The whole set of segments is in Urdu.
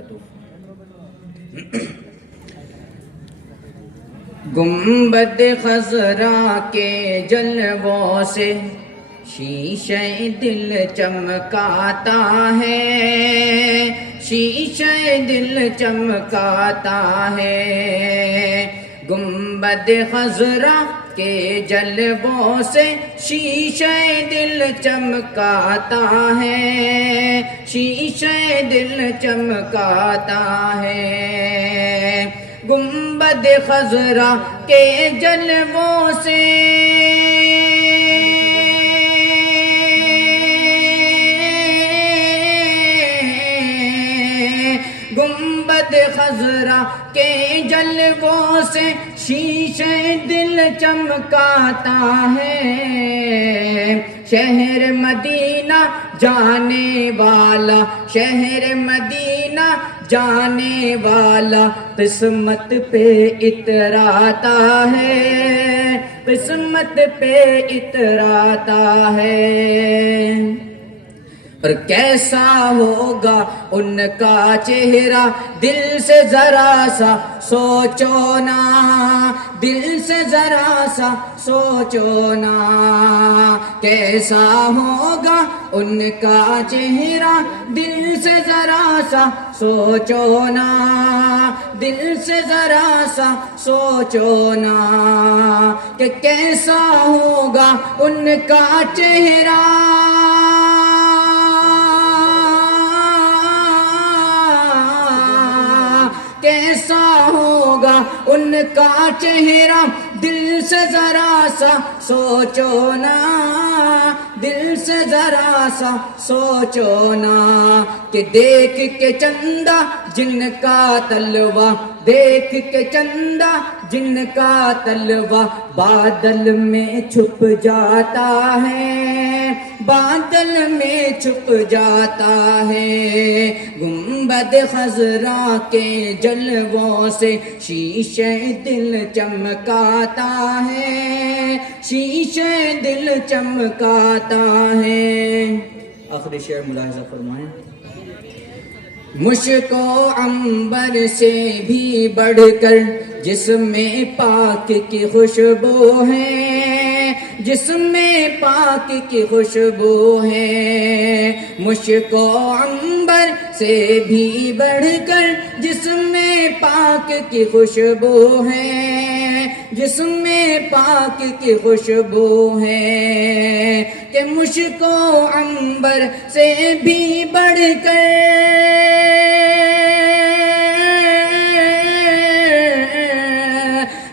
وبرکاتہ۔ گنبد خضرا کے جلووں سے شیشہ دل چمکاتا ہے، شیشہ دل چمکاتا ہے۔ گنبد خضرا کے جلووں سے شیشہ دل چمکاتا ہے، شیشہ دل چمکاتا ہے۔ گنبد خضرا کے جلووں سے گنبد خضرا کے جلووں سے شیشہ دل چمکاتا ہے۔ شہر مدینہ جانے والا، شہر مدینہ جانے والا قسمت پہ اتراتا ہے، قسمت پہ اتراتا ہے۔ اور کیسا ہوگا ان کا چہرہ دل سے ذرا سا سوچو نا، دل سے ذرا سا سوچو نا۔ کیسا ہوگا ان کا چہرہ دل سے ذرا سا سوچو نا، دل سے ذرا سا سوچو نا کہ کیسا ہوگا ان کا چہرہ۔ کیسا ہوگا ان کا چہرہ دل سے ذرا سا سوچو نا، دل سے ذرا سا سوچو نا کہ دیکھ کے چندہ جن کا تلوہ، دیکھ کے چندہ جن کا تلوہ بادل میں چھپ جاتا ہے، بادل میں چھپ جاتا ہے۔ گنبد خضرا کے جلووں سے شیشہ دل چمکاتا ہے، شیشہ دل چمکاتا ہے۔ آخری شعر ملاحظہ فرمائیں۔ مشک و عنبر سے بھی بڑھ کر جسم میں پاک کی خوشبو ہے، جسم میں پاک کی خوشبو ہے۔ مشک و عنبر سے بھی بڑھ کر جسم میں پاک کی خوشبو ہے، جسم میں پاک کی خوشبو ہے کہ مشک و عنبر سے بھی بڑھ کر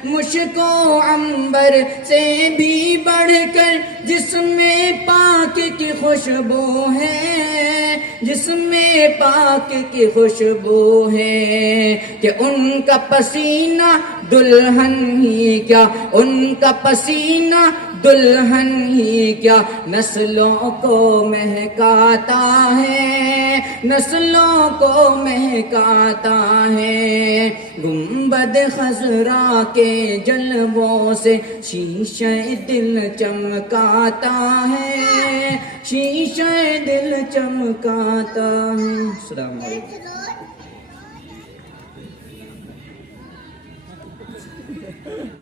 مشک و عنبر سے بھی بڑھ کر جسم میں پاک کی خوشبو ہے، جسم میں پاک کی خوشبو ہے کہ ان کا پسینہ دلہن ہی کیا، ان کا پسینہ دلہن ہی کیا نسلوں کو مہکاتا ہے، نسلوں کو مہکاتا ہے۔ گنبد خضرا کے جلووں سے شیشہ دل چمکاتا ہے، شیشہ دل چمکاتا ہے۔ السلام علیکم۔